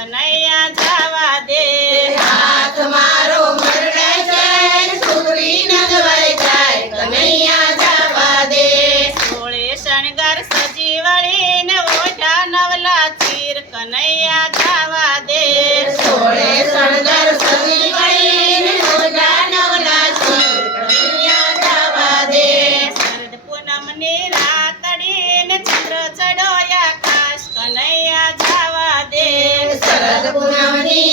કનૈયા જવા દે હાથ મારો મરડાય જાય છોકરી નગવાઈ જાય કનૈયા જવા દે સોળે શણગાર સજી વળીને ઓઢા નવલા ચીર કનૈયા જવા દે સોળે શણગાર સજી વળીને ઓઢા નવલા ચીર કનૈયા જવા દે શરદ પૂનમની રાતડીને ચંદ્ર ચડ્યો આકાશ કનૈયા જવા દે શરદ પૂનમની